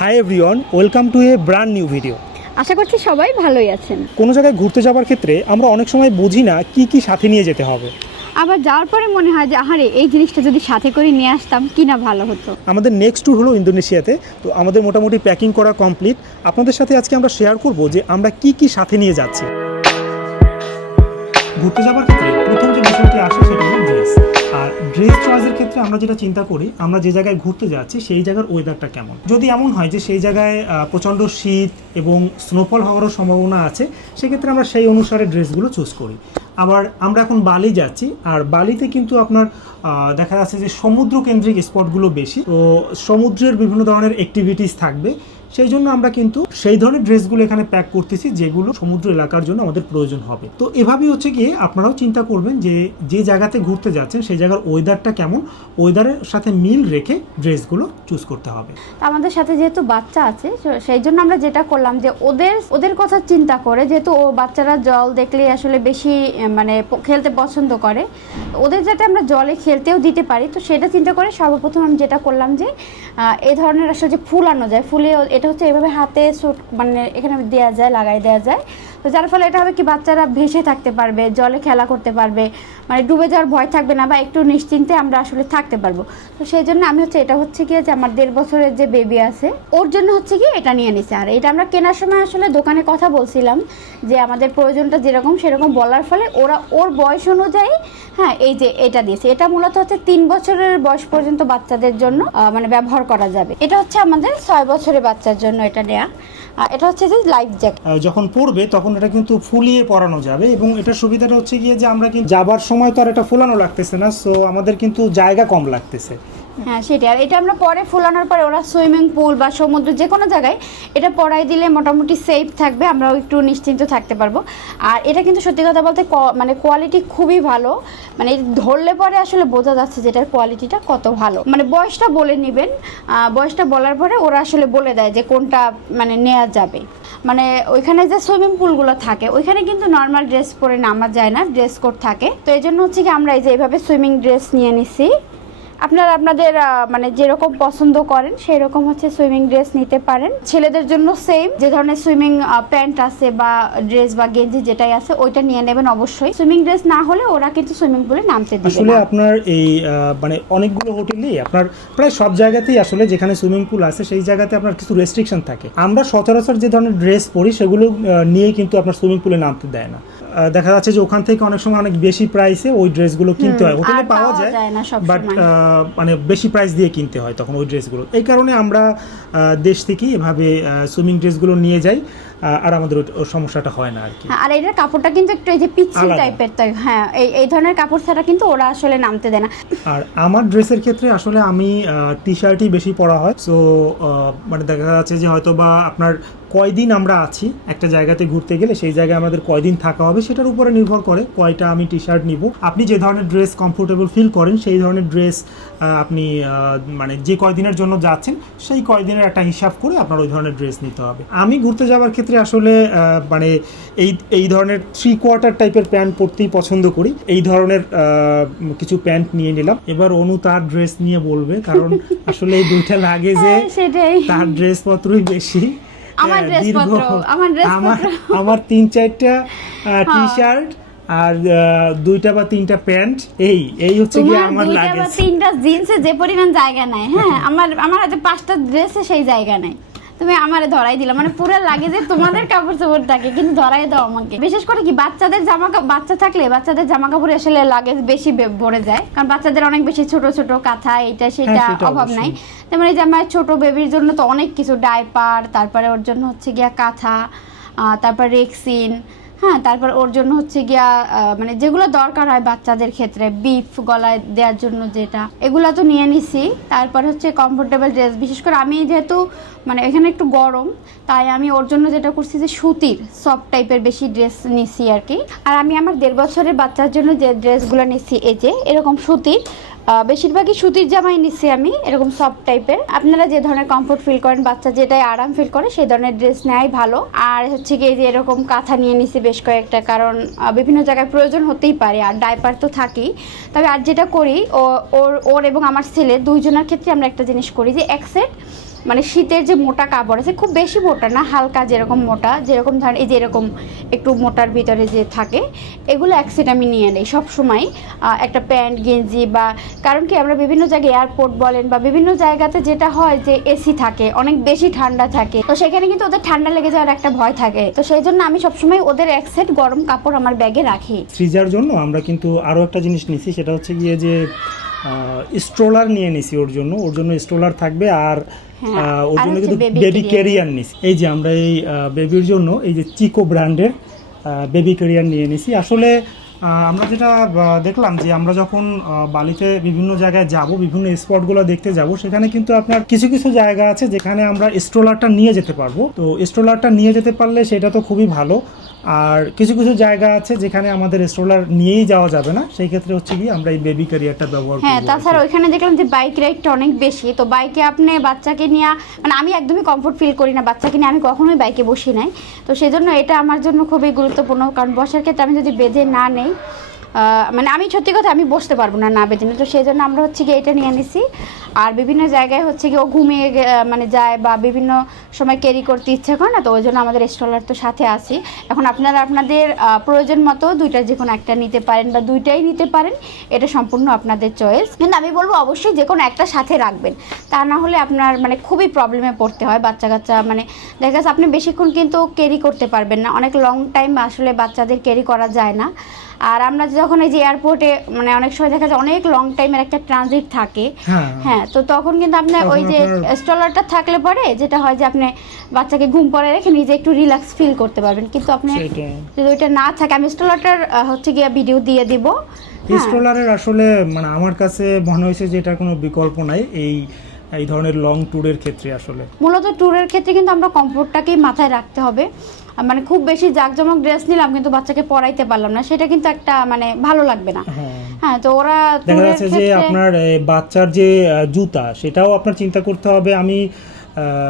Hi everyone welcome to a brand new video আশা করছি সবাই ভালোই আছেন। কোনো জায়গায় ঘুরতে যাওয়ার ক্ষেত্রে আমরা অনেক সময় বুঝি না কি কি সাথে নিয়ে যেতে হবে। আবার যাওয়ার পরে মনে হয় যে আহারে এই জিনিসটা যদি সাথে করে নিয়ে আসতাম কি না ভালো হতো। আমাদের নেক্সট ট্যুর হলো ইন্দোনেশিয়াতে তো আমাদের মোটামুটি প্যাকিং করা কমপ্লিট আপনাদের সাথে আজকে আমরা শেয়ার করব যে আমরা কি কি সাথে নিয়ে যাচ্ছি। ঘুরতে যাওয়ার ক্ষেত্রে প্রথম যে বিষয়টি আসে সেটা হলো ড্রেস ড্রেস চয়েসের ক্ষেত্রে আমরা যেটা চিন্তা করি, আমরা যে জায়গায় ঘুরতে যাচ্ছি, সেই জায়গার ওয়েদারটা কেমন? যদি এমন হয় যে সেই জায়গায় প্রচণ্ড শীত এবং স্নোফল হওয়ারও সম্ভাবনা আছে, সেক্ষেত্রে আমরা সেই অনুসারে ড্রেসগুলো চুজ করি। আবার আমরা এখন বালি যাচ্ছি, আর বালিতে কিন্তু আপনার দেখা যাচ্ছে যে সমুদ্র কেন্দ্রিক স্পটগুলো বেশি। তো সমুদ্রের বিভিন্ন ধরনের অ্যাক্টিভিটিস থাকবে। সেই জন্য আমরা কিন্তু সেই ধরনের ড্রেসগুলো এখানে প্যাক করতেছি, যেগুলো সমুদ্র এলাকার জন্য আমাদের প্রয়োজন হবে। তো এভাবেই হচ্ছে গিয়ে আপনারাও চিন্তা করবেন যে যে জায়গাতে ঘুরতে যাচ্ছেন, সেই জায়গার ওয়েদারটা কেমন ওয়েদারের সাথে মিল রেখে ড্রেসগুলো চুজ করতে হবে। আমাদের সাথে যেহেতু বাচ্চা আছে সেই জন্য আমরা যেটা করলাম যে, ওদের ওদের কথা চিন্তা করে, যেহেতু ও বাচ্চারা জল দেখলে আসলে বেশি মানে খেলতে পছন্দ করে, ওদের যাতে আমরা জলে খেলতেও দিতে পারি, তো সেটা চিন্তা করে সর্বপ্রথম আমি যেটা করলাম যে এই ধরনের আসলে যে ফুল আনো যায়, ফুলে এটা হচ্ছে এভাবে হাতে সুট মানে এখানে দেওয়া যায় লাগাই দেওয়া যায়। তো যার ফলে এটা হবে কি বাচ্চারা ভেসে থাকতে পারবে, জলে খেলা করতে পারবে মানে ডুবে যাওয়ার ভয় থাকবে না বা একটু নিশ্চিন্তে আমরা আসলে থাকতে পারব। তো সেই জন্য আমি হচ্ছে, এটা হচ্ছে কি যে আমার দেড় বছরের যে বেবি আছে, ওর জন্য হচ্ছে কি এটা নিয়ে নিছে। আর এটা আমরা কেনার সময় আসলে দোকানে কথা বলছিলাম যে আমাদের প্রয়োজনটা যেরকম সেরকম বলার ফলে ওরা, ওর বয়স অনুযায়ী হ্যাঁ এই যে এটা দিয়েছে এটা মূলত হচ্ছে তিন বছরের বয়স পর্যন্ত বাচ্চাদের জন্য মানে ব্যবহার করা যাবে। এটা হচ্ছে আমাদের ছয় বছরের বাচ্চার জন্য এটা নেয়া। এটা হচ্ছে যে লাইফ জ্যাকেট যখন পড়বে তখন এটা কিন্তু ফুলিয়ে পরানো যাবে এবং এটার সুবিধাটা হচ্ছে গিয়ে যে আমরা কিন্তু যাবার সময় তো আর এটা ফুলানো লাগতেছে না সো আমাদের কিন্তু জায়গা কম লাগতেছে। হ্যাঁ সেটাই। আর এটা আমরা পরে ফুলানোর পরে ওরা সুইমিং পুল বা সমুদ্র যে কোনো জায়গায় এটা পরাই দিলে মোটামুটি সেফ থাকবে, আমরাও একটু নিশ্চিন্ত থাকতে পারব। আর এটা কিন্তু সত্যি কথা বলতে মানে কোয়ালিটি খুবই ভালো। মানে ধরলে পরে আসলে বোঝা যাচ্ছে যে এটার কোয়ালিটিটা কত ভালো। মানে বয়সটা বলে নেবেন বয়সটা বলার পরে ওরা আসলে বলে দেয় যে কোনটা মানে নেওয়া যাবে। মানে ওইখানে যে সুইমিং পুলগুলো থাকে, ওইখানে কিন্তু নর্মাল ড্রেস পরে নামা যায় না ড্রেস কোড থাকে। তো এই জন্য হচ্ছে কি আমরা এই যে এইভাবে সুইমিং ড্রেস নিয়ে নিছি। আপনারা আপনাদের মানে যেরকম পছন্দ করেন সেই রকম হচ্ছে সুইমিং ড্রেস নিতে পারেন। ছেলেদের জন্য সেম যে ধরনের সুইমিং প্যান্ট আছে বা ড্রেস বা গেঞ্জি যেটাই আছে, ওইটা নিয়ে নেবেন অবশ্যই। সুইমিং ড্রেস না হলে ওরা কিন্তু সুইমিং পুলে নামতে দিবে আসলে আপনার এই মানে অনেকগুলো হোটেলেই আপনার প্রায় সব জায়গাতেই আসলে যেখানে সুইমিং পুল আছে, সেই জায়গাতে আপনার কিছু রেস্ট্রিকশন থাকে। আমরা সচরাচর যে ধরনের ড্রেস পরি, সেগুলো নিয়েই কিন্তু আপনার সুইমিং পুলে নামতে দেয় না। দেখা যাচ্ছে যে ওখান থেকে অনেক সময় অনেক বেশি প্রাইসে ওই ড্রেসগুলো কিনতে হয়। হোটেলে আর পাওয়া যায় বাট। মানে বেশি প্রাইস দিয়ে কিনতে হয় তখন ওই ড্রেসগুলো এই কারণে আমরা দেশ থেকেই এভাবে সুইমিং ড্রেসগুলো নিয়ে যাই আর আমাদের সমস্যাটা হয় না আর কি। হ্যাঁ, আর এটার কাপড়টা কিন্তু একটু এই যে পিচ্ছিল টাইপের তাই হ্যাঁ এই এই ধরনের কাপড় ছাড়া কিন্তু ওরা আসলে নামতে দেয় না। আর আমার ড্রেসের ক্ষেত্রে আসলে আমি টি শার্টই বেশি পরা হয়। সো মানে দেখা যাচ্ছে যে হয়তো বা আপনার কয়দিন আমরা আছি একটা জায়গাতে ঘুরতে গেলে সেই জায়গায় আমাদের কয়দিন থাকা হবে সেটার উপরে নির্ভর করে কয়টা আমি টি শার্ট নিব। আপনি যে ধরনের ড্রেস কমফোর্টেবল ফিল করেন সেই ধরনের ড্রেস আপনি মানে যে কয়দিনের জন্য যাচ্ছেন সেই কয়দিনের একটা হিসাব করে আপনার ওই ধরনের ড্রেস নিতে হবে। আমি ঘুরতে যাওয়ার ক্ষেত্রে আসলে মানে এই এই ধরনের থ্রি কোয়ার্টার টাইপের প্যান্ট পরতেই পছন্দ করি। এই ধরনের কিছু প্যান্ট নিয়ে নিলাম। এবার অনু তার ড্রেস নিয়ে বলবে কারণ আসলে এই দুইটা লাগে যে হ্যাঁ, তার ড্রেস পত্রই বেশি। আমার ড্রেসপত্র, আমার ড্রেসপত্র। আমার তিন চারটা টি হ্যাঁ। শার্ট আর দুইটা বা তিনটা প্যান্ট এই এই হচ্ছে কি আমার লাগে তিনটা জিন্সে যে পরিমাণ জায়গা নাই হ্যাঁ আমার আমার হাতে পাঁচটা ড্রেসে সেই জায়গা নাই তুমি আমার ধরাই দিলা মানে পুরো লাগে যে তোমাদের কাপড় চোপড় থাকে কিন্তু ধরাই দাও আমাকে। বিশেষ করে কি বাচ্চাদের জামা বাচ্চা থাকলে বাচ্চাদের জামা কাপড় আসলে লাগে বেশি ভরে যায় কারণ বাচ্চাদের অনেক বেশি ছোট ছোট কাঁথা এটা সেটা হ্যাঁ, অভাব নাই। তেমন এই যে আমার ছোট বেবির জন্য তো অনেক কিছু ডাইপার তারপরে ওর জন্য হচ্ছে গিয়া কাঁথা তারপর রেক্সিন হ্যাঁ তারপর ওর জন্য হচ্ছে গিয়া মানে যেগুলো দরকার হয় বাচ্চাদের ক্ষেত্রে, বিফ, গলায় দেওয়ার জন্য যেটা, এগুলো তো নিয়ে নিছি। তারপর হচ্ছে কমফোর্টেবল ড্রেস বিশেষ করে আমি যেহেতু মানে এখানে একটু গরম, তাই আমি ওর জন্য যেটা করছি যে সুতির সফট টাইপের বেশি ড্রেস নিছি আর কি। আর আমি আমার দেড় বছরের বাচ্চার জন্য যে ড্রেসগুলো নিছি, এই যে, এরকম সুতির বেশিরভাগই সুতির জামাই নিচ্ছি আমি, এরকম সফট টাইপের আপনারা যে ধরনের কমফোর্ট ফিল করেন, বাচ্চা যেটাই আরাম ফিল করে, সেই ধরনের ড্রেস নেয় ভালো। আর হচ্ছে কি যে এরকম কাঁথা নিয়ে নিছি বেশ কয়েকটা, কারণ বিভিন্ন জায়গায় প্রয়োজন হতেই পারে, আর ডাইপার তো থাকেই। তবে আর যেটা করি, ও, ওর ওর এবং আমার ছেলে দুইজনের ক্ষেত্রে আমরা একটা জিনিস করি যে, এক সেট মানে শীতের যে মোটা কাপড় আছে, খুব বেশি মোটা না, হালকা যেরকম মোটা, যেরকম ধরেন এই যে এরকম একটু মোটার ভিতরে যে থাকে, এগুলো এক সেট আমি নিয়ে নিই। সবসময় একটা প্যান্ট, গেঞ্জি বা, কারণ কি আমরা বিভিন্ন জায়গায় এয়ারপোর্ট বলেন বা বিভিন্ন জায়গাতে যেটা হয় যে এসি থাকে, অনেক বেশি ঠান্ডা থাকে। তো সেখানে কিন্তু ওদের ঠান্ডা লেগে যাওয়ার একটা ভয় থাকে। তো সেই জন্য আমি সবসময় ওদের এক সেট গরম কাপড় আমার ব্যাগে রাখি। সৃজার জন্য আমরা কিন্তু আরও একটা জিনিস নিছি, সেটা হচ্ছে গিয়ে যে স্ট্রোলার নিয়ে নিছি ওর জন্য। ওর জন্য স্ট্রোলার থাকবে আর হ্যাঁ, ওর জন্য কিন্তু বেবি ক্যারিয়ার নিছি। এই যে আমরা এই বেবির জন্য এই যে চিকো ব্র্যান্ডের বেবি ক্যারিয়ার নিয়ে নিছি। আসলে আমরা যেটা দেখলাম যে আমরা যখন বালিতে বিভিন্ন জায়গায় যাব বিভিন্ন স্পটগুলো দেখতে যাব সেখানে কিন্তু আপনার কিছু কিছু জায়গা আছে যেখানে আমরা স্ট্রোলারটা নিয়ে যেতে পারব। তো স্ট্রোলারটা নিয়ে যেতে পারলে সেটা তো খুবই ভালো। আর কিছু কিছু জায়গা আছে যেখানে আমাদের স্ট্রোলার নিয়েই যাওয়া যাবে না। সেই ক্ষেত্রে হচ্ছে কি আমরা এই বেবি ক্যারিয়ারটা ব্যবহার হ্যাঁ করব আর তাছাড়া ওইখানে দেখলাম যে বাইক রাইডটা অনেক বেশি। তো বাইকে আপনি বাচ্চাকে নিয়ে মানে আমি একদমই কমফোর্ট ফিল করি না। বাচ্চাকে নিয়ে আমি কখনোই বাইকে বসি নাই। তো সেজন্য এটা আমার জন্য খুবই গুরুত্বপূর্ণ। কারণ বসার ক্ষেত্রে আমি যদি বেঁধে না নেই মানে আমি সত্যি কথা আমি বসতে পারব না না বেঁধে নিলে। তো সেই জন্য আমরা হচ্ছে গিয়ে এটা নিয়ে নিছি। আর বিভিন্ন জায়গায় হচ্ছে কি ও ঘুমিয়ে মানে যায় বা বিভিন্ন সময় ক্যারি করতে ইচ্ছে করে না, তো ওই জন্য আমাদের স্ট্রলার তো সাথে আছি। এখন আপনারা আপনাদের প্রয়োজন মতো দুইটা যে কোনো একটা নিতে পারেন বা দুইটাই নিতে পারেন, এটা সম্পূর্ণ আপনাদের চয়েস কিন্তু আমি বলব অবশ্যই যে কোনো একটা সাথে রাখবেন, তা না হলে আপনার মানে খুবই প্রবলেমে পড়তে হয়। বাচ্চা কাচ্চা মানে দেখা যাচ্ছে আপনি বেশিক্ষণ কিন্তু ক্যারি করতে পারবেন না, অনেক লং টাইম আসলে বাচ্চাদের ক্যারি করা যায় না। আর আমরা যখন এই যে এয়ারপোর্টে মানে অনেক সময় দেখা যায় অনেক লং টাইমের একটা ট্রানজিট থাকে হ্যাঁ। হ্যাঁ তো তখন কিন্তু আপনার ওই যে স্টলারটা থাকলে পরে যেটা হয় যে আপনি বাচ্চাকে ঘুম পড়ে রেখে নিজে একটু রিল্যাক্স ফিল করতে পারবেন। কিন্তু আপনি যদি ওইটা না থাকে আমি স্টলারটার হচ্ছে গিয়ে ভিডিও দিয়ে দিব। হ্যাঁ। স্ট্রোলারের আসলে মানে আমার কাছে মনে হয়েছে যে এটার কোনো বিকল্প নাই। এই এই ধরনের লং ট্যুরের ক্ষেত্রে আসলে? মূলত ট্যুরের ক্ষেত্রে কিন্তু আমরা কমফোর্টটাকেই মাথায় রাখতে হবে। মানে খুব বেশি জাঁকজমক ড্রেস নিলাম কিন্তু বাচ্চাকে পরাইতে পারলাম না সেটা কিন্তু একটা মানে ভালো লাগবে না। হ্যাঁ। হ্যাঁ তো ওরা দেখা যাচ্ছে যে আপনার বাচ্চার যে জুতা সেটাও আপনার চিন্তা করতে হবে আমি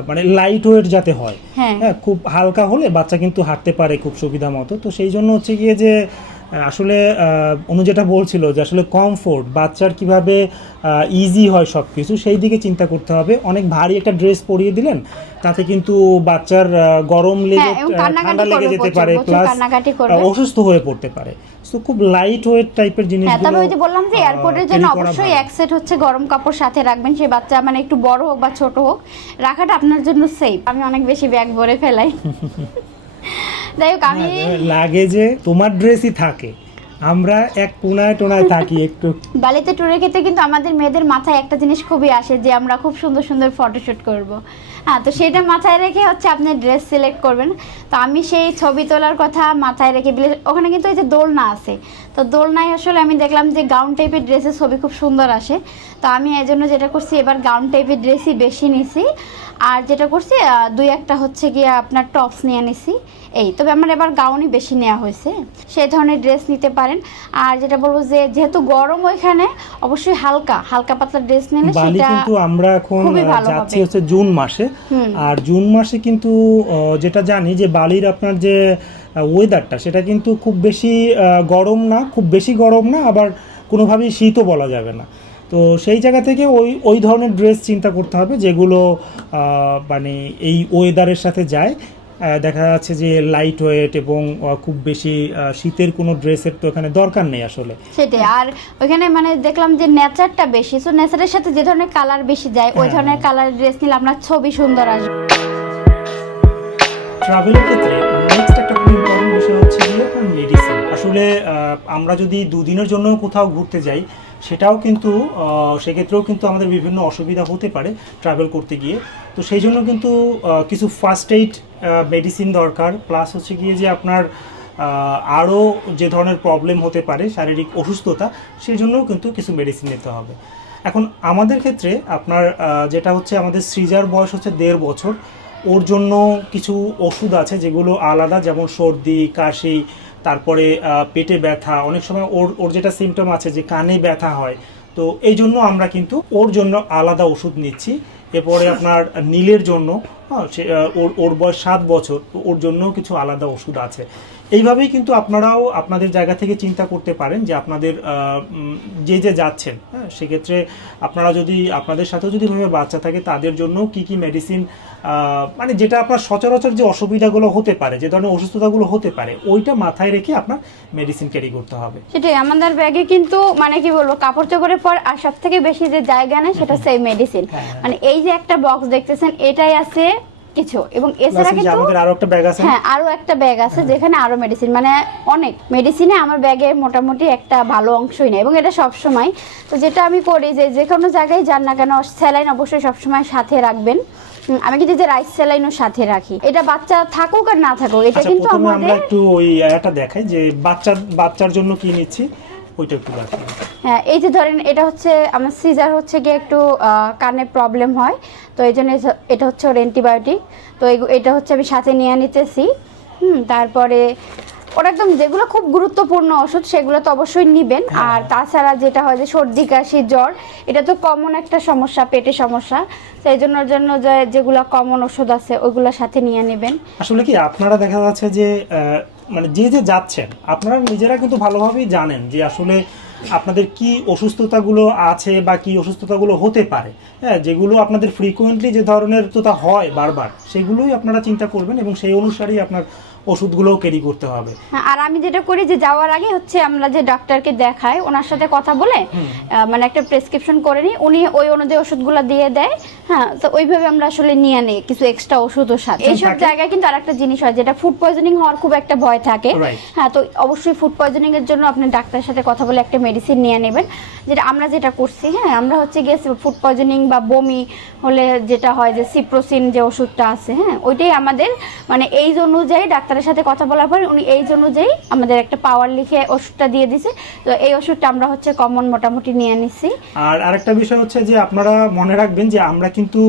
মানে লাইট ওয়েট যাতে হয়। হ্যাঁ। হ্যাঁ খুব হালকা হলে বাচ্চা কিন্তু হাঁটতে পারে খুব সুবিধা মতো। তো সেই জন্য হচ্ছে গিয়ে যে আসলে অনু যেটা বলছিল যে আসলে কমফোর্ট বাচ্চার কীভাবে ইজি হয় সব কিছু সেই দিকে চিন্তা করতে হবে। অনেক ভারী একটা ড্রেস পরিয়ে দিলেন তাতে কিন্তু বাচ্চার গরম লেগে হ্যাঁ, ঠান্ডা লেগে যেতে পারে প্লাস অসুস্থ হয়ে পড়তে পারে। তো খুব লাইট ওয়েট টাইপের জিনিস হ্যাঁ তবে ওই যে বললাম যে এয়ারপোর্টের জন্য অবশ্যই এক সেট হচ্ছে গরম কাপড় সাথে রাখবেন সে বাচ্চা মানে একটু বড় হোক বা ছোট হোক রাখাটা আপনার জন্য সেফ আমি অনেক বেশি ব্যাগ ভরে ফেলাই। যাই হোক আমি লাগে যে তোমার ড্রেসই থাকে। আমরা এক কোনায় টোনায় থাকি একটু। বালিতে ট্যুরের ক্ষেত্রে কিন্তু আমাদের মেয়েদের মাথায় একটা জিনিস খুবই আসে যে আমরা খুব সুন্দর সুন্দর ফটোশ্যুট করব। হ্যাঁ তো সেটা মাথায় রেখে হচ্ছে আপনি ড্রেস সিলেক্ট করবেন। তো আমি সেই ছবি তোলার কথা মাথায় রেখে বিলে- ওখানে কিন্তু ওই যে দোলনা আছে। তো দোলনায় আসলে আমি দেখলাম যে গাউন টাইপের ড্রেসের ছবি খুব সুন্দর আসে। তো আমি এই জন্য যেটা করছি এবার গাউন টাইপের ড্রেসই বেশি নিছি। আর যেটা করছি দুই একটা হচ্ছে গিয়ে আপনার টপস নিয়ে নিছি। এই তবে আমার এবার গাউনই বেশি নেওয়া হয়েছে। সেই ধরনের ড্রেস নিতে পারেন। আর যেটা বলব যে যেহেতু গরম ওইখানে অবশ্যই হালকা হালকা পাতলা ড্রেস নিলে সেটা কিন্তু আমরা এখন যাচ্ছি হচ্ছে জুন মাসে। আর জুন মাসে কিন্তু যেটা জানি যে বালির আপনার যে ওয়েদারটা সেটা কিন্তু খুব বেশি গরম না খুব বেশি গরম না আবার কোনোভাবেই শীতও বলা যাবে না। তো সেই জায়গা থেকে ওই ওই ধরনের ড্রেস চিন্তা করতে হবে যেগুলো আহ, মানে এই ওয়েদারের সাথে যায়। দেখা যাচ্ছে যে লাইট ওয়েট এবং খুব বেশি শীতের কোনো ড্রেসের তো এখানে দরকার নেই আসলে। সেটাই। আর ওইখানে মানে দেখলাম যে নেচারটা বেশি। সো নেচারের সাথে যে ধরনের কালার বেশি যায় ওই হ্যাঁ। ধরনের কালার ড্রেস নিলে আপনার ছবি সুন্দর আসবে। ট্রাভেলের ক্ষেত্রে নেক্সট একটা খুব ইম্পর্টেন্ট বিষয় হচ্ছে গিয়ে মেডিসিন আসলে আমরা যদি দুদিনের জন্য কোথাও ঘুরতে যাই সেটাও কিন্তু সেক্ষেত্রেও কিন্তু আমাদের বিভিন্ন অসুবিধা হতে পারে ট্রাভেল করতে গিয়ে। তো সেই জন্য কিন্তু কিছু ফার্স্ট এইড মেডিসিন দরকার প্লাস হচ্ছে গিয়ে যে আপনার আরও যে ধরনের প্রবলেম হতে পারে, শারীরিক অসুস্থতা সেই জন্যও কিন্তু কিছু মেডিসিন নিতে হবে। এখন আমাদের ক্ষেত্রে আপনার যেটা হচ্ছে আমাদের সৃজার বয়স হচ্ছে দেড় বছর, ওর জন্য কিছু ওষুধ আছে যেগুলো আলাদা, যেমন সর্দি, কাশি, তারপরে পেটে ব্যথা, অনেক সময় ওর ওর যেটা সিমটম আছে যে কানে ব্যথা হয়, তো এই জন্য আমরা কিন্তু ওর জন্য আলাদা ওষুধ নিচ্ছি। এরপরে আপনার নীলের জন্য হ্যাঁ ওর ওর বয়স সাত বছর ওর জন্য কিছু আলাদা ওষুধ আছে। এইভাবেই কিন্তু আপনারাও আপনাদের জায়গা থেকে চিন্তা করতে পারেন যে আপনাদের যে যে যাচ্ছেন হ্যাঁ সেক্ষেত্রে আপনারা যদি আপনাদের সাথেও যদি ভাবে বাচ্চা থাকে তাদের জন্য কি কি মেডিসিন মানে যেটা আপনার সচরাচর যে অসুবিধাগুলো হতে পারে যে ধরনের অসুস্থতাগুলো হতে পারে ওইটা মাথায় রেখে আপনার মেডিসিন ক্যারি করতে হবে। সেটাই আমাদের ব্যাগে কিন্তু মানে কি বলব কাপড় চোপড়ের পর আর সব থেকে বেশি যে জায়গা নেয় সেটা সেই মেডিসিন হ্যাঁ। মানে এই যে একটা বক্স দেখতেছেন এটাই আছে কিছু এবং এছাড়া কিন্তু আমাদের আরও একটা ব্যাগ আছে। হ্যাঁ আরও একটা ব্যাগ আছে যেখানে আরও মেডিসিন মানে অনেক। মেডিসিনে আমার ব্যাগের মোটামুটি একটা ভালো অংশই নেই। এবং এটা সব সময় তো যেটা আমি করি যে যে কোনো জায়গায় যান না কেন স্যালাইন অবশ্যই সব সময় সাথে রাখবেন। আমি কিন্তু যে রাইস স্যালাইনও সাথে রাখি। এটা বাচ্চা থাকুক আর না থাকুক এটা আচ্ছা কিন্তু আমাদের একটু ওই এটা দেখাই যে বাচ্চার বাচ্চার জন্য কি নিচ্ছি। ওইটা একটু হ্যাঁ এই যে ধরেন এটা হচ্ছে আমার সিজার হচ্ছে গিয়ে একটু কানে প্রবলেম হয়। তো এই জন্য এটা হচ্ছে ওর অ্যান্টিবায়োটিক তো এটা হচ্ছে আমি সাথে নিয়ে নিতেছি। হুম তারপরে ওরা একদম যেগুলো খুব গুরুত্বপূর্ণ ওষুধ সেগুলো তো অবশ্যই নিবেন। আর তাছাড়া যেটা হয় যে সর্দি কাশি জ্বর এটা তো কমন একটা সমস্যা পেটের সমস্যা। সেই জন্য জন্য যে যেগুলো কমন ওষুধ আছে ওইগুলো সাথে নিয়ে নেবেন। আসলে কি আপনারা দেখা যাচ্ছে যে মানে যে যে যাচ্ছেন, আপনারা নিজেরা কিন্তু ভালোভাবেই জানেন যে আসলে আপনাদের কি অসুস্থতাগুলো আছে বা কি অসুস্থতাগুলো হতে পারে। হ্যাঁ যেগুলো আপনাদের ফ্রিকোয়েন্টলি যে ধরনের তো তা হয় বারবার, সেগুলোই আপনারা চিন্তা করবেন এবং সেই অনুসারেই আপনার ওষুধগুলোও ক্যারি করতে হবে। হ্যাঁ, আর আমি যেটা করি যে যাওয়ার আগে হচ্ছে আমরা যে ডাক্তারকে দেখাই ওনার সাথে কথা বলে মানে একটা প্রেসক্রিপশন করে নিই উনি ওই অনুযায়ী ওষুধগুলো দিয়ে দেয় হ্যাঁ তো ওইভাবে আমরা আসলে নিয়ে নিই কিছু এক্সট্রা ওষুধও সাথে। এইসব জায়গায় কিন্তু আরেকটা জিনিস হয় যেটা ফুড পয়জনিং হওয়ার খুব একটা ভয় থাকে। হ্যাঁ তো অবশ্যই ফুড পয়জনিং এর জন্য আপনি ডাক্তারের সাথে কথা বলে একটা মেডিসিন নিয়ে নেবেন যেটা আমরা যেটা করছি হ্যাঁ আমরা হচ্ছে গিয়ে ফুড পয়জনিং বা বমি হলে যেটা হয় যে সিপ্রোসিন যে ওষুধটা আছে হ্যাঁ ওইটাই আমাদের মানে এই অনুযায়ী ডাক্তারের সাথে কথা বলার পর উনি এই অনুযায়ী আমাদের একটা পাওয়ার লিখে ওষুধটা দিয়ে দিছে। তো এই ওষুধটা আমরা হচ্ছে কমন মোটামুটি নিয়ে নিছি। আর আরেকটা বিষয় হচ্ছে যে আপনারা মনে রাখবেন যে আমরা কিন্তু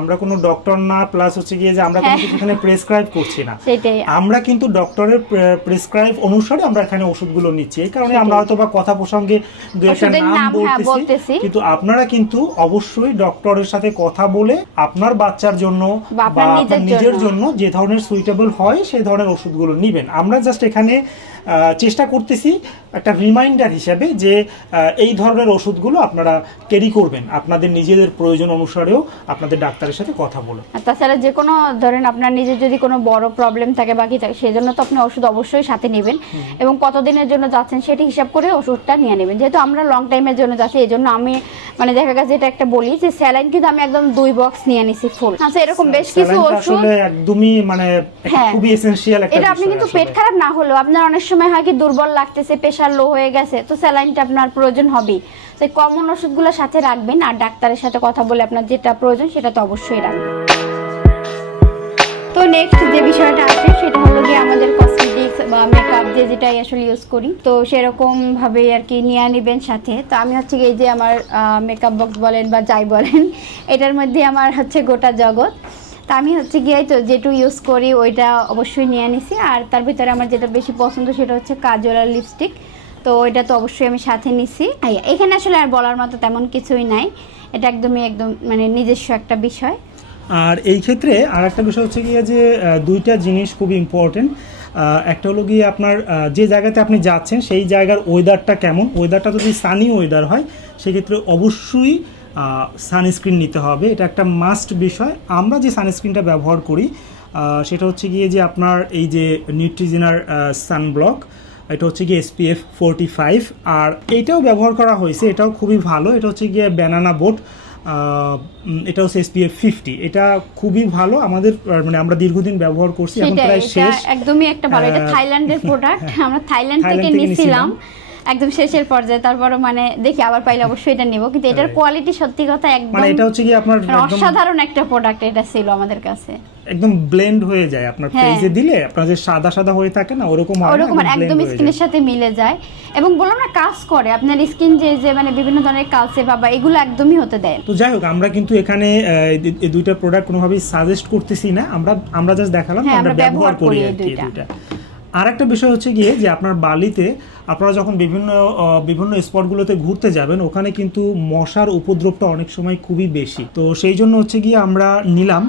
আমরা কোনো ডক্টর না প্লাস হচ্ছে গিয়ে যে আমরা কোনো। কিছু এখানে প্রেসক্রাইব করছি না। আমরা কিন্তু ডক্টরের প্রেসক্রাইব অনুসারে আমরা এখানে ওষুধগুলো নিচ্ছি। এই কারণে আমরা হয়তো বা কথা প্রসঙ্গে দু একটা নাম হ্যাঁ, বলতেছি। কিন্তু আপনারা কিন্তু অবশ্যই ডক্টরের সাথে কথা বলে আপনার বাচ্চার জন্য বা নিজের জন্য। জন্য যে ধরনের সুইটেবল হয় সেই ধরনের ওষুধগুলো নেবেন। আমরা জাস্ট এখানে চেষ্টা করতেছি একটা রিমাইন্ডার হিসেবে যে এই ধরনের ওষুধগুলো আপনারা ক্যারি করবেন। আপনাদের নিজেদের প্রয়োজন অনুসারেও আপনাদের ডাক্তারের সাথে কথা বলে আর তাছাড়া যে কোনো ধরেন আপনার নিজের যদি কোনো বড় প্রবলেম থাকে বাকি থাকে সেই জন্য তো আপনি ওষুধ অবশ্যই সাথে নেবেন। এবং কতদিনের জন্য যাচ্ছেন সেটি হিসাব করে ওষুধটা নিয়ে নেবেন। যেহেতু আমরা লং টাইমের জন্য যাচ্ছি এই জন্য আমি মানে দেখা গেছে এটা একটা বলি যে স্যালাইন কিন্তু আমি একদম দুই বক্স নিয়ে নিছি ফুল আচ্ছা এরকম বেশ কিছু ওষুধ একদমই মানে হ্যাঁ। খুবই এসেনশিয়াল একটা এটা আপনি কিন্তু পেট খারাপ না হলেও আপনার অনেক সময় হয় কি দুর্বল লাগতেছে প্রেশার লো হয়ে গেছে, তো স্যালাইনটা আপনার প্রয়োজন হবেই। তো কমন ওষুধগুলো সাথে রাখবেন আর ডাক্তারের সাথে কথা বলে আপনার যেটা প্রয়োজন সেটা তো অবশ্যই রাখবেন। তো নেক্সট যে বিষয়টা আছে, সেটা হলো গিয়ে আমাদের কসমেটিক্স বা মেকআপ যে যেটাই আসলে ইউজ করি, তো সেরকম ভাবে আর কি নিয়ে নেবেন সাথে। তো আমি হচ্ছে এই যে আমার মেকআপ বক্স বলেন বা যাই বলেন, এটার মধ্যে আমার হচ্ছে গোটা জগৎ। তা আমি হচ্ছে গিয়ে তো যেটু ইউজ করি, ওইটা অবশ্যই নিয়ে নিছি। আর তার ভিতরে আমার যেটা বেশি পছন্দ সেটা হচ্ছে কাজল আর লিপস্টিক তো এটা তো অবশ্যই আমি সাথে নিছি। এখানে আসলে আর বলার মতো তেমন কিছুই নাই। এটা একদমই, একদম মানে নিজস্ব একটা বিষয়। আর এই ক্ষেত্রে আর একটা বিষয় হচ্ছে গিয়ে যে দুইটা জিনিস খুব ইম্পর্টেন্ট একটা হলো গিয়ে আপনার যে জায়গাতে আপনি যাচ্ছেন, সেই জায়গার ওয়েদারটা কেমন? ওয়েদারটা যদি সানি ওয়েদার হয়, সেক্ষেত্রে অবশ্যই সানস্ক্রিন নিতে হবে। এটা একটা মাস্ট বিষয়। আমরা যে সানস্ক্রিনটা ব্যবহার করি সেটা হচ্ছে গিয়ে যে আপনার এই যে নিউট্রিজিনার সানব্লক এটা হচ্ছে গিয়ে এসপিএফ ফোরটি ফাইভ আর এটাও ব্যবহার করা হয়েছে এটাও খুবই ভালো এটা হচ্ছে গিয়ে ব্যানানা বোট এটা হচ্ছে এসপিএফ ফিফটি এটা খুবই ভালো আমাদের মানে আমরা দীর্ঘদিন ব্যবহার করছি এখন প্রায় শেষ একদমই একটা ভালো এটা থাইল্যান্ডের প্রোডাক্ট আমরা থাইল্যান্ড থেকে নিছিলাম। একদম শেষের পর্যায়ে তারপরে মানে দেখি আবার পাইলে অবশ্যই এটা নেব। কিন্তু এটার কোয়ালিটি সত্যি কথা একদম মানে এটা হচ্ছে গিয়ে আপনার মানে অসাধারণ একটা প্রোডাক্ট এটা ছিল আমাদের কাছে। একদম ব্লেন্ড হয়ে যায়। আপনার হ্যাঁ। ফেজে দিলে আপনার যে সাদা সাদা হয়ে থাকে না ওরকম হয় ওরকম একদম হয়ে স্কিনের সাথে মিলে যায়। এবং বললাম না কাজ করে। আপনার স্কিন যে যে মানে বিভিন্ন ধরনের কালচে বা এগুলো একদমই হতে দেয়। তো যাই হোক আমরা কিন্তু এখানে এই দুইটা প্রোডাক্ট কোনোভাবেই সাজেস্ট করতেছি না। আমরা আমরা জাস্ট দেখালাম হ্যাঁ, আমরা ব্যবহার করি কি এই দুইটা। আর একটা বিষয় হচ্ছে গিয়ে যে আপনার বালিতে আপনারা যখন বিভিন্ন বিভিন্ন স্পটগুলোতে ঘুরতে যাবেন, ওখানে কিন্তু মশার উপদ্রবটা অনেক সময় খুবই বেশি। তো সেই জন্য হচ্ছে গিয়ে আমরা নিলাম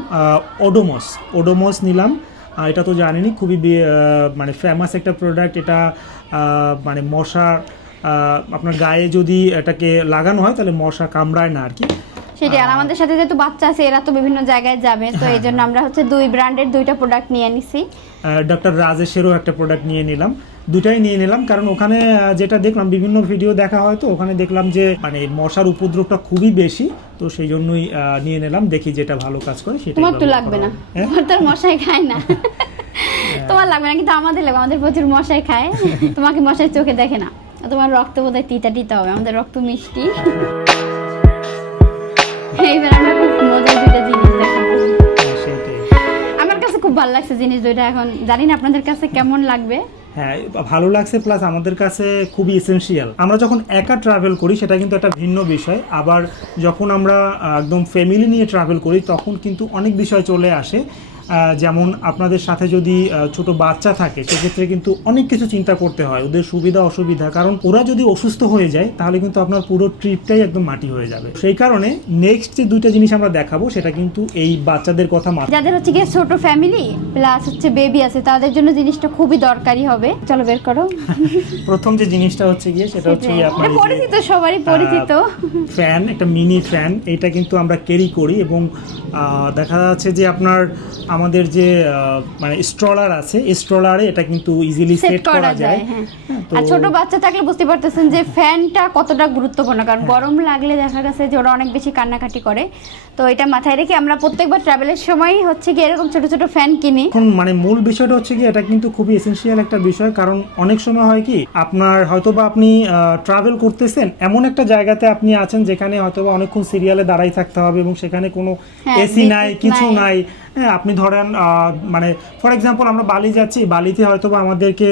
ওডোমস ওডোমস নিলাম। এটা তো জানেনই খুবই মানে ফেমাস একটা প্রোডাক্ট এটা মানে মশা আপনার গায়ে যদি এটাকে লাগানো হয়, তাহলে মশা কামড়ায় না আর কি। সেটাই। আর আমাদের সাথে যেহেতু বাচ্চা আছে এরা তো বিভিন্ন জায়গায় যাবে তো এই জন্য আমরা হচ্ছে দুই ব্র্যান্ডের দুইটা প্রোডাক্ট নিয়ে নিছি। ডক্টর রাজেশেরও একটা প্রোডাক্ট নিয়ে নিলাম। দুটাই নিয়ে নিলাম কারণ ওখানে যেটা দেখলাম বিভিন্ন ভিডিও দেখা হয় তো ওখানে দেখলাম যে মানে মশার উপদ্রবটা খুবই বেশি তো সেই জন্যই নিয়ে নিলাম দেখি যেটা ভালো কাজ করে সেটা তোমার তো লাগবে না। হ্যাঁ? তোমার মশাই খায় না। তোমার লাগবে না কিন্তু আমাদের লাগবে আমাদের প্রচুর মশাই খায়। তোমাকে মশাই চোখে দেখে না। তোমার রক্ত বোধহয় তিতা টিতা হবে আমাদের রক্ত মিষ্টি। এইবার আমরা খুব মজার দুইটা জিনিস দেখাবো। আমার কাছে খুব ভালো লাগছে জিনিস দুইটা এখন। জানি না আপনাদের কাছে কেমন লাগবে। হ্যাঁ ভালো লাগছে প্লাস আমাদের কাছে খুবই এসেনশিয়াল আমরা যখন একা ট্রাভেল করি সেটা কিন্তু একটা ভিন্ন বিষয়। আবার যখন আমরা একদম ফ্যামিলি নিয়ে ট্রাভেল করি তখন কিন্তু অনেক বিষয় চলে আসে। যেমন আপনাদের সাথে যদি ছোট বাচ্চা থাকে সেক্ষেত্রে কিন্তু অনেক কিছু চিন্তা করতে হয় ওদের সুবিধা অসুবিধা। কারণ ওরা যদি অসুস্থ হয়ে যায় তাহলে কিন্তু আপনার পুরো ট্রিপটাই একদম মাটি হয়ে যাবে। সেই কারণে নেক্সট যে দুইটা জিনিস আমরা দেখাবো সেটা কিন্তু এই বাচ্চাদের কথা মাথায়। যাদের হচ্ছে গিয়ে ছোট ফ্যামিলি প্লাস হচ্ছে বেবি আছে তাদের জন্য জিনিসটা খুবই দরকারি হবে। চলো বের করো। প্রথম যে জিনিসটা হচ্ছে গিয়ে সেটা হচ্ছে আপনার পরিচিত সবারই পরিচিত। ফ্যান একটা মিনি ফ্যান এটা কিন্তু আমরা ক্যারি করি এবং দেখা যাচ্ছে যে আপনার আমাদের যে মানে স্ট্রলার আছে স্ট্রলারে এটা কিন্তু ইজিলি সেট করা যায়। হ্যাঁ। তো আর ছোট বাচ্চা থাকলে বুঝতে পারতেছেন যে ফ্যানটা কতটা গুরুত্বপূর্ণ কারণ হ্যাঁ। গরম লাগলে দেখা গেছে যে ওরা অনেক বেশি কান্নাকাটি করে। তো এটা মাথায় রেখে আমরা প্রত্যেকবার ট্রাভেলের সময় হচ্ছে কি এরকম ছোট ছোট ফ্যান কিনি এখন মানে মূল বিষয়টা হচ্ছে কি এটা কিন্তু খুবই এসেনশিয়াল একটা বিষয় কারণ অনেক সময় হয় কি আপনার হয়তোবা আপনি ট্রাভেল করতেছেন এমন একটা জায়গাতে আপনি আছেন যেখানে হয়তোবা অনেকক্ষণ সিরিয়ালে দাঁড়াই থাকতে হবে এবং সেখানে কোনো হ্যাঁ, এসি নাই কিছু নাই। হ্যাঁ আপনি ধরেন মানে ফর এক্সাম্পল আমরা বালি যাচ্ছি বালিতে হয়তো বা আমাদেরকে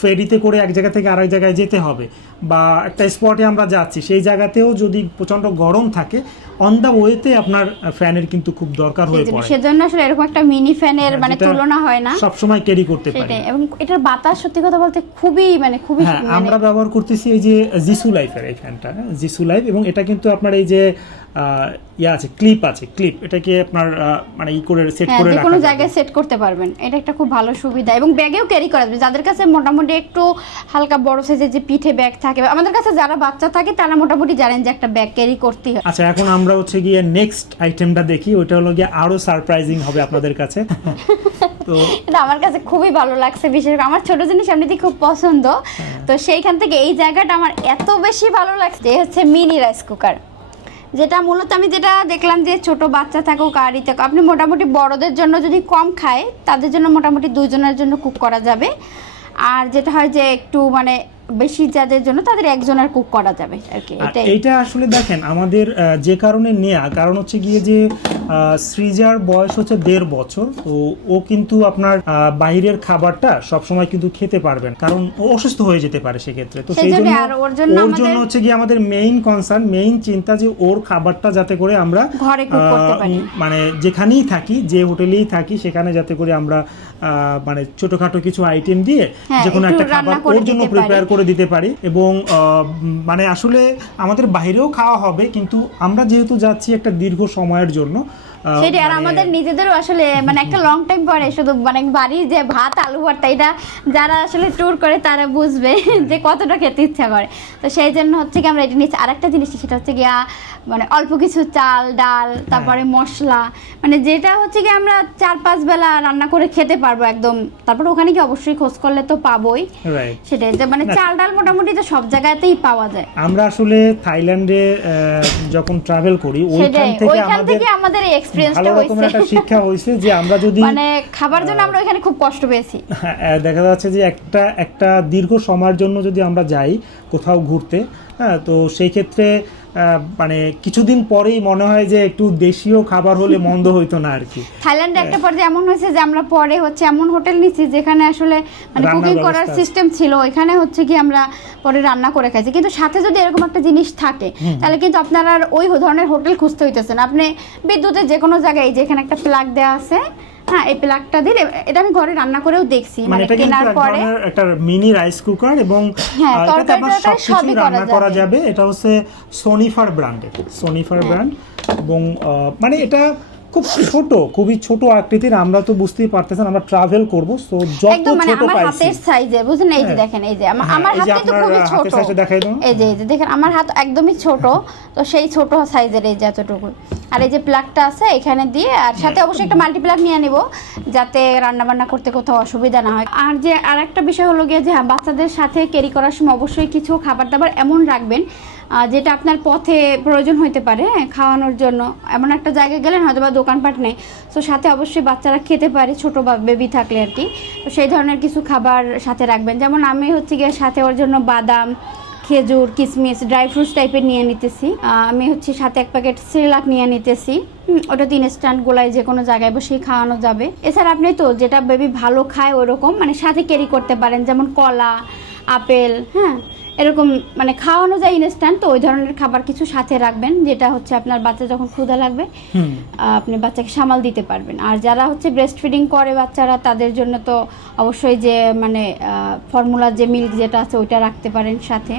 ফেরিতে করে এক জায়গা থেকে আরেক জায়গায় যেতে হবে। বা একটা স্পটে আমরা যাচ্ছি সেই জায়গাতেও যদি প্রচণ্ড গরম থাকে অন দ্য ওয়েতে আপনার ফ্যানের কিন্তু খুব দরকার হয়ে পড়ে। সেজন্য আসলে এরকম একটা মিনি ফ্যানের মানে তুলনা হয় না। সবসময় ক্যারি করতে পারি। এবং এটার বাতাস সত্যি কথা বলতে খুবই মানে খুবই হ্যাঁ মানে আমরা ব্যবহার করতেছি এই যে জিসু লাইফের এই ফ্যানটা জিসু লাইফ এবং এটা কিন্তু আপনার এই যে ইয়া আছে ক্লিপ আছে ক্লিপ এটাকে আপনার মানে ই করে সেট হ্যাঁ করে রাখা কোনো জায়গায় সেট করতে পারবেন। এটা একটা খুব ভালো সুবিধা। এবং ব্যাগেও ক্যারি করা যাবে। যাদের কাছে মোটামুটি একটু হালকা বড় সাইজের যে পিঠে ব্যাগ থাকে আমাদের কাছে যারা বাচ্চা থাকে তারা মোটামুটি জানেন যে একটা ব্যাগ ক্যারি করতে হয়। আচ্ছা এখন আমরা হচ্ছে গিয়ে নেক্সট আইটেমটা দেখি। ওটা হলো গিয়ে আরও সারপ্রাইজিং হবে আপনাদের কাছে। তো এটা আমার কাছে খুবই ভালো লাগছে বিশেষ করে আমার ছোট জিনিস এমনিতেই খুব পছন্দ। হ্যাঁ। তো সেইখান থেকে এই জায়গাটা আমার এত বেশি ভালো লাগছে এই হচ্ছে মিনি রাইস কুকার যেটা মূলত আমি যেটা দেখলাম যে ছোট বাচ্চা থাকুক আর থাকো থাকুক, আপনি মোটামুটি বড়দের জন্য যদি কম খায়, তাদের জন্য মোটামুটি দুজনের জন্য কুক করা যাবে। আর যেটা হয় যে একটু মানে বেশি যাদের জন্য তাদের একজনের কুক করা যাবে আর কি এটাই আসলে দেখেন আমাদের যে কারণে নেয়া কারণ হচ্ছে গিয়ে যে সৃজার বয়স হচ্ছে দেড় বছর তো ও কিন্তু আপনার বাইরের খাবারটা সবসময় কিন্তু খেতে পারবেন কারণ ও অসুস্থ হয়ে যেতে পারে সেক্ষেত্রে তো সেই জন্য আর ওর জন্য হচ্ছে গিয়ে আমাদের মেইন কনসার্ন মেইন চিন্তা যে ওর খাবারটা যাতে করে আমরা ঘরে cook করতে পারি। মানে যেখানেই থাকি যে হোটেলেই থাকি সেখানে যাতে করে আমরা মানে ছোটখাটো কিছু আইটেম দিয়ে হ্যাঁ, যে কোনো একটা খাবার ওর জন্য। প্রিপেয়ার করে দিতে পারি এবং মানে আসলে আমাদের বাইরেও খাওয়া হবে, কিন্তু আমরা যেহেতু যাচ্ছি একটা দীর্ঘ সময়ের জন্য আহ, সেটাই আর মানে- আমাদের নিজেদেরও আসলে মানে একটা লং টাইম পরে শুধু মানে বাড়ির যে ভাত আলু ভর্তা এটা যারা আসলে ট্যুর করে তারা বুঝবে যে কতটা খেতে ইচ্ছা করে। তো সেই জন্য হচ্ছে কি আমরা এটা নিচ্ছি আরেকটা জিনিস সেটা হচ্ছে গিয়া মানে অল্প কিছু চাল ডাল তারপরে হ্যাঁ। মশলা মানে যেটা হচ্ছে কি আমরা চার পাঁচ বেলা রান্না করে খেতে পারব একদম। তারপর ওখানে কি অবশ্যই খোঁজ করলে তো পাবোই। সেটাই যে মানে চাল ডাল মোটামুটি তো সব জায়গাতেই পাওয়া যায়। আমরা আসলে থাইল্যান্ডে যখন ট্রাভেল করি ওইখান থেকে আমাদের ভালো একটা শিক্ষা হয়েছে যে আমরা যদি মানে খাবার জন্য আমরা এখানে খুব কষ্ট পেয়েছি। হ্যাঁ, দেখা যাচ্ছে যে একটা একটা দীর্ঘ সময়ের জন্য যদি আমরা যাই কোথাও ঘুরতে হ্যাঁ তো সেই ক্ষেত্রে মানে কিছুদিন পরেই মনে হয় যে একটু দেশীয় খাবার হলে মন্দ হইতো না আর কি থাইল্যান্ডে একটা পর্যায়ে এমন হয়েছে যে আমরা পরে হচ্ছে এমন হোটেল নিচ্ছি যেখানে আসলে মানে কুকিং করার সিস্টেম ছিল। ওইখানে হচ্ছে কি আমরা পরে রান্না করে খাইছি। কিন্তু সাথে যদি এরকম একটা জিনিস থাকে তাহলে কিন্তু আপনার আর ওই ধরনের হোটেল খুঁজতে হইতেছে না। আপনি বিদ্যুতের যে কোনো জায়গায় যেখানে একটা প্লাগ দেওয়া আছে হ্যাঁ এই প্লাগটা দিলে এটা আমি ঘরে রান্না করেও দেখছি মানে মানে কেনার পরে একটা মিনি রাইস কুকার এবং হ্যাঁ, সবকিছুই সবই করা রান্না করা যাবে। এটা হচ্ছে সোনিফার ব্র্যান্ডের সোনিফার। ব্র্যান্ড এবং আহ, মানে এটা খুব ছোট খুবই ছোট আকৃতির আমরা তো বুঝতেই পারতেছেন আমরা ট্রাভেল করব তো যত একদম মানে আমার হাতের সাইজে বুঝলেন? এই যে হ্যাঁ। দেখেন এই যে আমার হ্যাঁ, হাত আপনার, খুবই ছোট। এই যে এই যে দেখেন আমার হাত একদমই ছোট তো সেই ছোট সাইজের এই যে এতটুকু। আর এই যে প্লাগটা আছে এখানে দিয়ে আর সাথে অবশ্যই একটা মাল্টি প্লাগ নিয়ে নিব যাতে রান্না বান্না করতে কোথাও অসুবিধা না হয়। আর যে আর একটা বিষয় হলো গিয়ে যে হ্যাঁ, বাচ্চাদের সাথে ক্যারি করার সময় অবশ্যই কিছু খাবার দাবার এমন রাখবেন যেটা আপনার পথে প্রয়োজন হতে পারে হ্যাঁ, খাওয়ানোর জন্য। এমন একটা জায়গায় গেলেন হয়তো বা দোকানপাট নেই। তো সাথে অবশ্যই বাচ্চারা খেতে পারে ছোটো বা বেবি থাকলে আর কি। তো সেই ধরনের কিছু খাবার সাথে রাখবেন। যেমন আমি হচ্ছে গিয়ে সাথে ওর জন্য বাদাম খেজুর কিশমিশ ড্রাই ফ্রুটস টাইপের নিয়ে নিতেছি। আমি হচ্ছে সাথে এক প্যাকেট সিরিলাক নিয়ে নিতেছি। ওটা তিন স্ট্যান্ড গোলায় যে কোনো জায়গায় বসেই খাওয়ানো যাবে। এছাড়া আপনি তো যেটা বেবি ভালো খায় ওরকম মানে সাথে ক্যারি করতে পারেন যেমন কলা আপেল হ্যাঁ এরকম মানে খাওয়ানো যায় ইনস্ট্যান্ট তো ওই ধরনের খাবার কিছু সাথে রাখবেন যেটা হচ্ছে আপনার বাচ্চা যখন ক্ষুধা লাগবে আপনি বাচ্চাকে সামাল দিতে পারবেন। আর যারা হচ্ছে ব্রেস্ট ফিডিং করে বাচ্চারা তাদের জন্য তো অবশ্যই যে মানে ফর্মুলার যে মিল্ক যেটা আছে ওইটা রাখতে পারেন সাথে।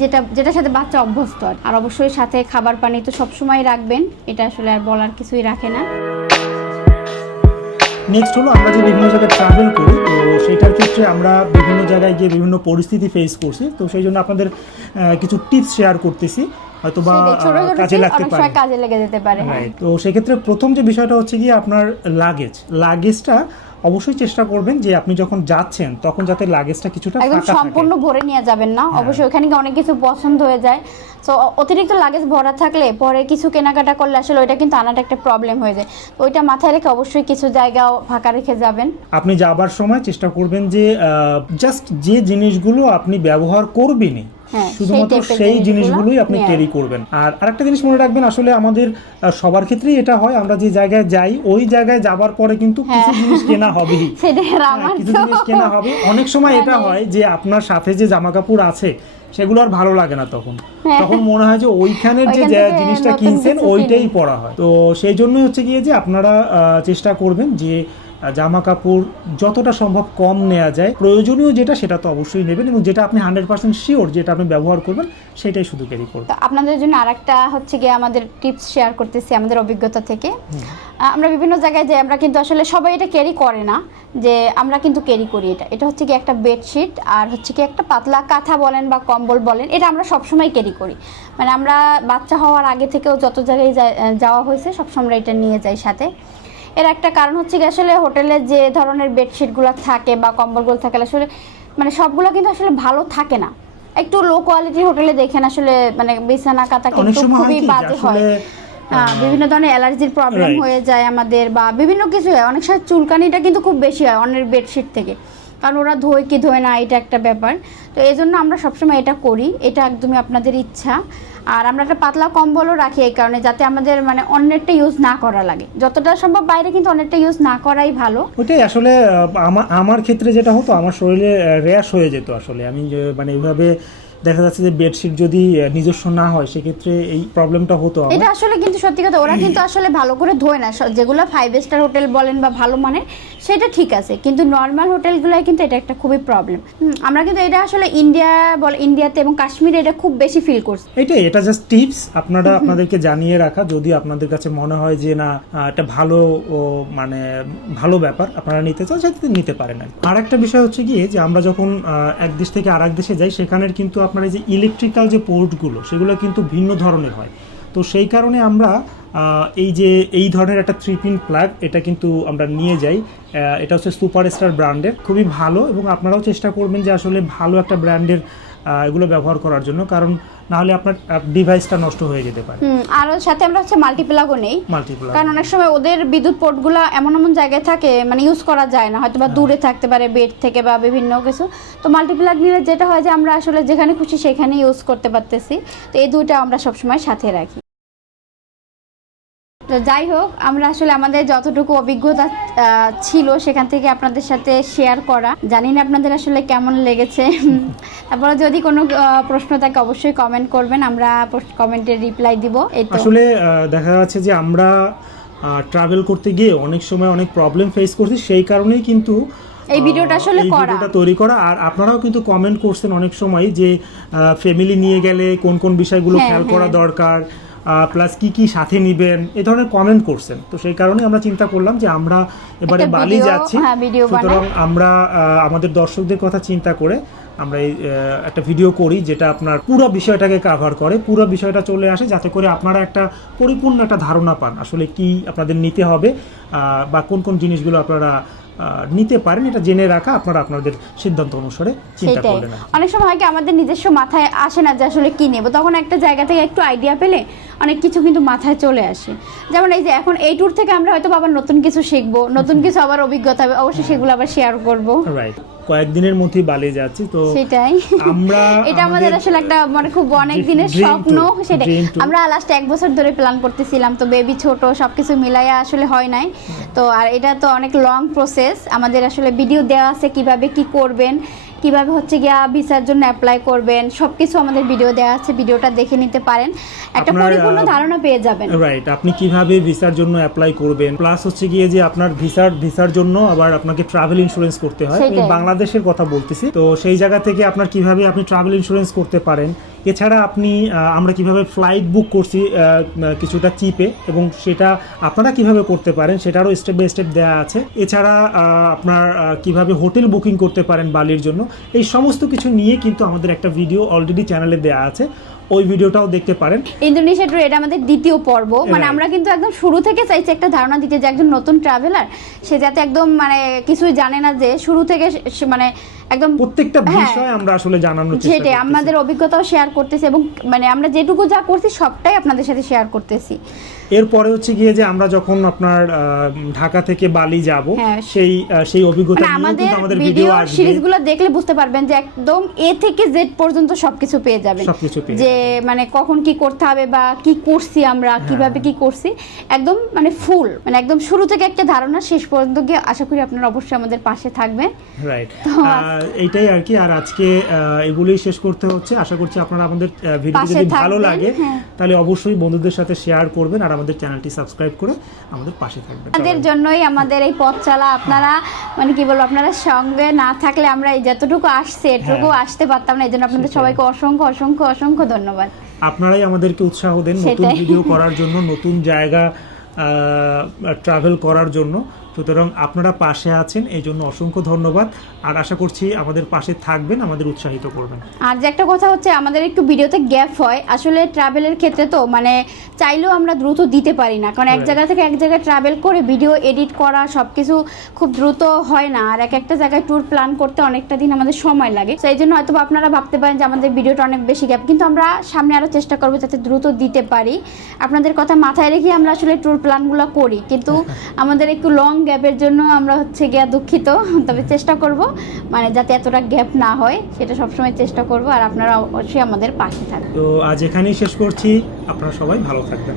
যেটা যেটার সাথে বাচ্চা অভ্যস্ত। আর অবশ্যই সাথে খাবার পানি তো সবসময় রাখবেন এটা আসলে আর বলার কিছুই রাখে না। নেক্সট হলো আমরা যে বিভিন্ন জায়গায় ট্রাভেল করি তো সেটার ক্ষেত্রে আমরা বিভিন্ন জায়গায় গিয়ে বিভিন্ন পরিস্থিতি ফেস করছি। তো সেই জন্য আপনাদের কিছু টিপস শেয়ার করতেছি হয়তো বা কাজে লাগতে পারে। কাজে লেগে যেতে পারে। তো সেক্ষেত্রে প্রথম যে বিষয়টা হচ্ছে গিয়ে আপনার লাগেজ লাগেজটা অবশ্যই চেষ্টা করবেন যে আপনি যখন যাচ্ছেন তখন যাতে লাগেজটা কিছুটা একদম সম্পূর্ণ ভরে নিয়ে যাবেন না। অবশ্যই ওখানে গিয়ে অনেক কিছু পছন্দ হয়ে যায়। তো অতিরিক্ত লাগেজ ভরা থাকলে পরে কিছু কেনাকাটা করলে আসলে ওইটা কিন্তু আনাটা একটা প্রবলেম হয়ে যায়। তো ওইটা মাথায় রেখে অবশ্যই কিছু জায়গাও ফাঁকা রেখে যাবেন। আপনি যাবার সময় চেষ্টা করবেন যে জাস্ট যে জিনিসগুলো আপনি ব্যবহার করবেনই হ্যাঁ, শুধুমাত্র সেই জিনিসগুলোই আপনি ক্যারি করবেন। আর আরেকটা জিনিস মনে রাখবেন আসলে আমাদের সবার ক্ষেত্রেই এটা হয় আমরা যে জায়গায় যাই ওই জায়গায় যাবার পরে কিন্তু কিছু জিনিস কেনা হবেই আর হ্যাঁ, কিছু জিনিস কেনা হবে। অনেক সময় এটা হয় যে আপনার সাথে যে জামা কাপড় আছে সেগুলো আর ভালো লাগে না তখন। হ্যাঁ। তখন মনে হয় যে ওইখানের যে জিনিসটা কিনছেন ওইটাই। পরা হয়। তো সেই জন্যই হচ্ছে গিয়ে যে আপনারা চেষ্টা করবেন যে জামা কাপড় যতটা সম্ভব কম নেওয়া যায়। প্রয়োজনীয় যেটা সেটা তো অবশ্যই নেবেন এবং যেটা আপনি হান্ড্রেড পার্সেন্ট শিওর যেটা আপনি ব্যবহার করবেন সেটাই শুধু ক্যারি করবেন। আপনাদের জন্য আরেকটা হচ্ছে গিয়ে আমাদের টিপস শেয়ার করতেছি আমাদের অভিজ্ঞতা থেকে। আমরা বিভিন্ন জায়গায় যাই আমরা কিন্তু আসলে সবাই এটা ক্যারি করে না যে আমরা কিন্তু ক্যারি করি এটা। এটা হচ্ছে কি একটা বেডশিট আর হচ্ছে কি একটা পাতলা কাঁথা বলেন বা কম্বল বলেন এটা আমরা সবসময় ক্যারি করি। মানে আমরা বাচ্চা হওয়ার আগে থেকেও যত জায়গায় যাওয়া হয়েছে সবসময় এটা নিয়ে যাই সাথে। এর একটা কারণ হচ্ছে কি আসলে হোটেলে যে ধরনের বেডশিটগুলো থাকে বা কম্বলগুলো থাকে আসলে মানে সবগুলো কিন্তু আসলে ভালো থাকে না। একটু লো কোয়ালিটির হোটেলে দেখেন আসলে মানে বিছানা কাতা কিন্তু খুবই বাজে হয়। হ্যাঁ, বিভিন্ন ধরনের অ্যালার্জির প্রবলেম হয়ে যায় আমাদের বা বিভিন্ন কিছু হয়। অনেক সময় চুলকানিটা কিন্তু খুব বেশি হয় অন্যের বেডশিট থেকে। কারণ ওরা ধোয় কি ধোয় না এটা একটা ব্যাপার। তো এই জন্য আমরা সবসময় এটা করি। এটা একদমই আপনাদের ইচ্ছা। আর আমরা একটা পাতলা কম্বলও রাখি এই কারণে, যাতে আমাদের মানে অন্যেরটা ইউজ না করা লাগে। যতটা সম্ভব বাইরে কিন্তু অন্যেরটা ইউজ না করাই ভালো। ওটাই আসলে আমার আমার ক্ষেত্রে যেটা হতো, আমার শরীরে র্যাশ হয়ে যেত আসলে। আমি মানে এইভাবে দেখা যাচ্ছে যে বেডশিট যদি নিজস্ব না হয় সেক্ষেত্রে এই প্রবলেমটা হতো এটা আসলে কিন্তু সত্যি কথা ওরা কিন্তু আসলে ভালো করে ধোয় না। যেগুলো ফাইভ স্টার হোটেল বলেন বা ভালো মানের সেটা ঠিক আছে। কিন্তু নর্মাল হোটেলগুলোয় কিন্তু এটা একটা খুবই প্রবলেম আমরা কিন্তু এটা আসলে ইন্ডিয়া বল ইন্ডিয়াতে এবং কাশ্মীরে এটা খুব বেশি ফিল করছি। এটাই এটা জাস্ট টিপস আপনারা আপনাদেরকে জানিয়ে রাখা যদি আপনাদের কাছে মনে হয় যে না এটা ভালো মানে ভালো ব্যাপার আপনারা নিতে চান সেটা নিতে পারেন আর একটা বিষয় হচ্ছে গিয়ে যে আমরা যখন এক দেশ থেকে আর এক দেশে যাই সেখানের কিন্তু আপনার এই যে ইলেকট্রিক্যাল যে পোর্টগুলো সেগুলো কিন্তু ভিন্ন ধরনের হয়। তো সেই কারণে আমরা এই যে এই ধরনের একটা থ্রি পিন প্লাগ এটা কিন্তু আমরা নিয়ে যাই। এটা হচ্ছে সুপার স্টার ব্র্যান্ডের খুবই ভালো এবং আপনারাও চেষ্টা করবেন যে আসলে ভালো একটা ব্র্যান্ডের এগুলো ব্যবহার করার জন্য কারণ নাহলে আপনার ডিভাইসটা নষ্ট হয়ে যেতে পারে। আর ওর সাথে আমরা হচ্ছে মাল্টিপ্লাগও নেই। মাল্টিপ্লাগ কারণ অনেক সময় ওদের বিদ্যুৎ পোর্টগুলো এমন এমন জায়গায় থাকে মানে ইউজ করা যায় না হয়তো বা দূরে থাকতে পারে বেড থেকে বা বিভিন্ন কিছু। তো মাল্টিপ্লাগ নিলে যেটা হয় যে আমরা আসলে যেখানে খুশি সেখানে ইউজ করতে পারতেছি। তো এই দুটো আমরা সবসময় সাথে রাখি। তো যাই হোক আমরা আসলে আমাদের যতটুকু অভিজ্ঞতা ছিল সেখান থেকে আপনাদের সাথে শেয়ার করা জানি না আপনাদের আসলে কেমন লেগেছে তারপরে যদি কোনো প্রশ্ন থাকে অবশ্যই কমেন্ট করবেন আমরা কমেন্টের রিপ্লাই দিব আসলে দেখা যাচ্ছে যে আমরা ট্রাভেল করতে গিয়ে অনেক সময় অনেক প্রবলেম ফেস করছি সেই কারণেই কিন্তু এই ভিডিওটা আসলে করা। ভিডিওটা তৈরি করা আর আপনারাও কিন্তু কমেন্ট করছেন অনেক সময় যে ফ্যামিলি নিয়ে গেলে কোন কোন বিষয়গুলো হ্যাঁ, খেয়াল করা হ্যাঁ। দরকার প্লাস কি কি সাথে নিবেন এই ধরনের কমেন্ট করছেন। তো সেই কারণে আমরা চিন্তা করলাম যে আমরা এবারে বালি যাচ্ছি। হ্যাঁ, সুতরাং আমরা আমাদের দর্শকদের কথা চিন্তা করে আমরা এই একটা ভিডিও করি যেটা আপনার পুরো বিষয়টাকে কাভার করে পুরো বিষয়টা চলে আসে যাতে করে আপনারা একটা পরিপূর্ণ একটা ধারণা পান আসলে কি আপনাদের নিতে হবে বা কোন কোন জিনিসগুলো আপনারা নিতে পারেন এটা জেনে রাখা আপনারা আপনাদের সিদ্ধান্ত অনুসারে চিন্তা সেটাই করলেন আর কি। অনেক সময় হয় কি আমাদের নিজস্ব মাথায় আসে না যে আসলে কি নেব। তখন একটা জায়গা থেকে একটু আইডিয়া পেলে অনেক কিছু কিন্তু মাথায় চলে আসে। যেমন এই যে এখন এই ট্যুর থেকে আমরা হয়তো আবার নতুন কিছু শিখব নতুন কিছু আবার অভিজ্ঞতা হবে অবশ্যই সেগুলো আবার শেয়ার করব। রাইট কয়েকদিনের মধ্যেই বালি যাচ্ছি তো সেটাই। আমরা এটা আমাদের আসলে একটা মানে খুব অনেক দিনের dream স্বপ্ন tour, সেটাই। dream tour। আমরা লাস্ট এক বছর ধরে প্ল্যান করতেছিলাম তো বেবি ছোট সবকিছু মিলাইয়া আসলে হয় নাই। তো আর এটা তো অনেক লং প্রসেস আমাদের আসলে ভিডিও দেওয়া আছে কীভাবে কি করবেন কীভাবে হচ্ছে গিয়া ভিসার জন্য অ্যাপ্লাই করবেন সবকিছু আমাদের ভিডিও দেওয়া আছে ভিডিওটা দেখে নিতে পারেন। একটা পরিপূর্ণ ধারণা পেয়ে যাবেন। রাইট আপনি কীভাবে ভিসার জন্য অ্যাপ্লাই করবেন প্লাস হচ্ছে গিয়ে যে আপনার ভিসার ভিসার জন্য আবার আপনাকে ট্রাভেল ইন্স্যুরেন্স করতে হয়। আমি বাংলাদেশের কথা বলতেছি তো সেই জায়গা থেকে আপনার কীভাবে আপনি ট্রাভেল ইন্স্যুরেন্স করতে পারেন এছাড়া আপনি আমরা কীভাবে ফ্লাইট বুক করছি কিছুটা চিপে এবং সেটা আপনারা কীভাবে করতে পারেন সেটারও স্টেপ বাই স্টেপ দেওয়া আছে। এছাড়া আপনার কীভাবে হোটেল বুকিং করতে পারেন বালির জন্য এই সমস্ত কিছু নিয়ে কিন্তু আমাদের একটা ভিডিও অলরেডি চ্যানেলে দেওয়া আছে। ওই ভিডিওটাও দেখতে পারেন। ইন্দোনেশিয়া ট্যুর এটা আমাদের দ্বিতীয় পর্ব। মানে আমরা কিন্তু একদম শুরু থেকে চাইছি একটা ধারণা দিতে যে একজন নতুন ট্রাভেলার সে যাতে একদম মানে কিছুই জানে না যে শুরু থেকে সে মানে একদম প্রত্যেকটা হ্যাঁ। বিষয় আমরা আসলে জানানোর চেষ্টা সেটাই। আমাদের অভিজ্ঞতাও শেয়ার করতেছি এবং মানে আমরা যেটুকু যা করছি সবটাই আপনাদের সাথে শেয়ার করতেছি এরপরে হচ্ছে গিয়ে যে আমরা যখন আপনার ঢাকা থেকে বালি যাব হ্যাঁ। সেই সেই অভিজ্ঞতা মানে আমাদের আমাদের ভিডিও সিরিজগুলো দেখলে বুঝতে পারবেন যে একদম এ থেকে জেড পর্যন্ত সবকিছু পেয়ে যাবেন সবকিছু পেয়ে যে মানে কখন কি করতে হবে বা কি করছি আমরা হ্যাঁ। কীভাবে কি করছি একদম মানে ফুল মানে একদম শুরু থেকে একটা ধারণা শেষ পর্যন্ত গিয়ে আশা করি আপনারা অবশ্যই আমাদের পাশে থাকবেন রাইট এইটাই আর কি। আর আজকে এগুলোই শেষ করতে হচ্ছে। আশা করছি আপনারা আমাদের ভিডিও যদি ভালো লাগে হ্যাঁ। তাহলে অবশ্যই বন্ধুদের সাথে শেয়ার করবেন আর আমাদের চ্যানেলটি সাবস্ক্রাইব করে আমাদের পাশে থাকবেন। আপনাদের জন্যই আমাদের এই পথ চলা আপনারা মানে কি বলব আপনারা সঙ্গে না থাকলে আমরা এই যতটুকু আসছে এটুকু হ্যাঁ। আসতে পারতাম না এই জন্য আপনাদের সবাইকে অসংখ্য অসংখ্য অসংখ্য ধন্যবাদ। আপনারাই আমাদেরকে উৎসাহ দেন নতুন ভিডিও করার জন্য নতুন জায়গা ট্রাভেল করার জন্য। সুতরাং আপনারা পাশে আছেন এই জন্য অসংখ্য ধন্যবাদ। আর আশা করছি আমাদের পাশে থাকবেন আমাদের উৎসাহিত করবেন। আর যে একটা কথা হচ্ছে আমাদের একটু ভিডিওতে গ্যাপ হয়। আসলে ট্রাভেলের ক্ষেত্রে তো মানে চাইলেও আমরা দ্রুত দিতে পারি না। কারণ এক জায়গা থেকে এক জায়গায় ট্রাভেল করে ভিডিও এডিট করা সব কিছু খুব দ্রুত হয় না। আর এক একটা জায়গায় ট্যুর প্ল্যান করতে অনেকটা দিন আমাদের সময় লাগে। তো এই জন্য হয়তো আপনারা ভাবতে পারেন যে আমাদের ভিডিওটা অনেক বেশি গ্যাপ। কিন্তু আমরা সামনে আরও চেষ্টা করব যাতে দ্রুত দিতে পারি। আপনাদের কথা মাথায় রেখে আমরা আসলে ট্যুর প্ল্যানগুলো করি। কিন্তু আমাদের একটু লং গ্যাপের জন্য আমরা হচ্ছে গিয়া দুঃখিত, তবে চেষ্টা করব মানে যাতে এতটা গ্যাপ না হয়, সেটা সবসময় চেষ্টা করব, আর আপনারা অবশ্যই আমাদের পাশে থাকবেন। তো আজ এখানেই শেষ করছি, আপনারা সবাই ভালো থাকবেন।